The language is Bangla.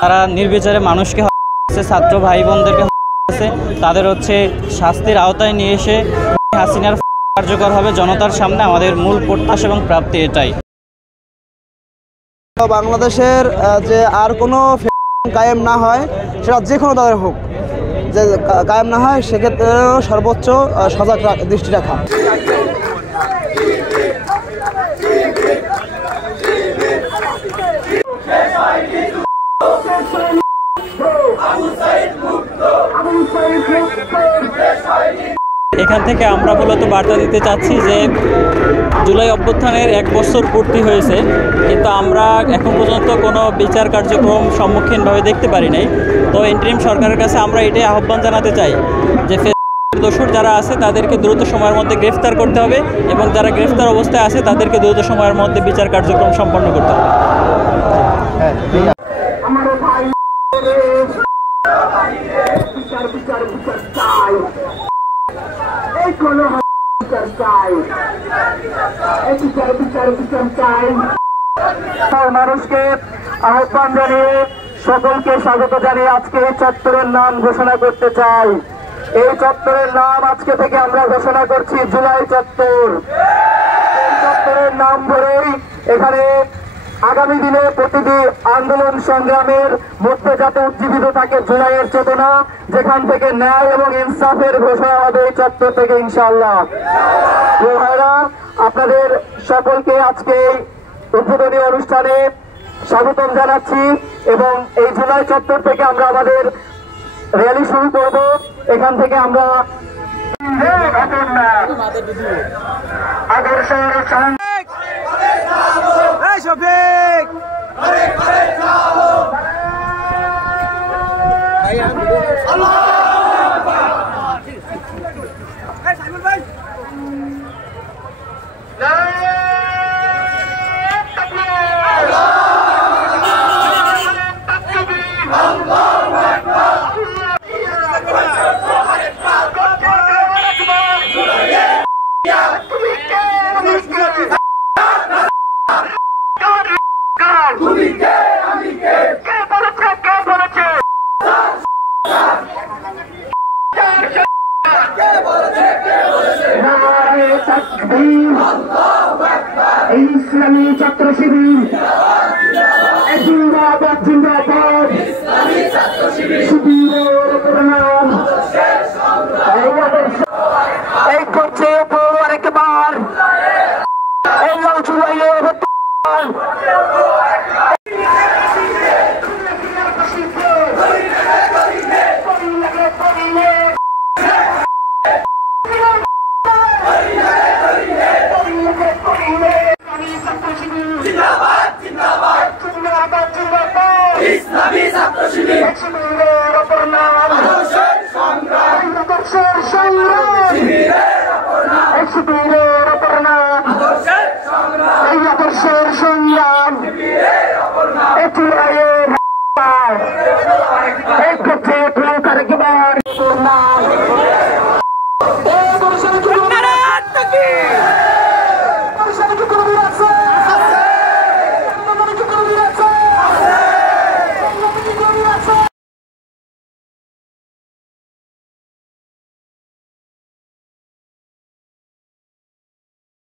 তারা নির্বিচারে মানুষকে হত্যা, ছাত্র ভাই বোনদেরকে হত্যা, তাদের শাস্তির আওতায় নিয়ে এসে হাসিনার কার্যকর হবে জনতার সামনে আমাদের মূল প্রত্যাশা এবং প্রাপ্তি এটাই। বাংলাদেশের যে আর কোনো কায়েম না হয়, সেটা যে কোনো দলের হোক, যে কায়েম না হয় সেক্ষেত্রেও সর্বোচ্চ সজাগ দৃষ্টি রাখা। এখান থেকে আমরা মূলত বার্তা দিতে চাচ্ছি যে জুলাই অভ্যুত্থানের 1 বছর পূর্তি হয়েছে, কিন্তু আমরা এখন পর্যন্ত কোনো বিচার কার্যক্রম সম্মুখীনভাবে দেখতে পারি নাই। তো ইন্টারিম সরকারের কাছে আমরা এটাই আহ্বান জানাতে চাই যে দোষর যারা আছে তাদেরকে দ্রুত সময়ের মধ্যে গ্রেফতার করতে হবে এবং যারা গ্রেফতার অবস্থায় আছে তাদেরকে দ্রুত সময়ের মধ্যে বিচার কার্যক্রম সম্পন্ন করতে হবে। মানুষকে আহ্বান জানিয়ে সকলকে স্বাগত জানিয়ে আজকে এই চত্বরের নাম ঘোষণা করতে চাই। এই চত্বরের নাম আজকে থেকে আমরা ঘোষণা করছি জুলাই চত্বর। এই চত্বরের নাম ধরেই এখানে আগামী দিনে প্রতিটি আন্দোলন সংগ্রামের মধ্যে যাতে উজ্জীবিত থাকে জুলাইয়ের চেতনা, যেখান থেকে ন্যায় এবং ইনসাফের ঘোষণা হবে এই চত্বর থেকে ইনশাআল্লাহ। ভাইরা, আপনাদের সকলকে আজকে উদ্বোধনী অনুষ্ঠানে স্বাগতম জানাচ্ছি এবং এই জুলাই চত্বর থেকে আমরা আমাদের র্যালি শুরু করব। এখান থেকে আমরা ইসলামী ছাত্র শিবির জিন্দাবাদ, জিন্দাবাদ, শিবিরের প্রণাম। এই করছে আরেকবার জুলাইয়ের সংগ্রাম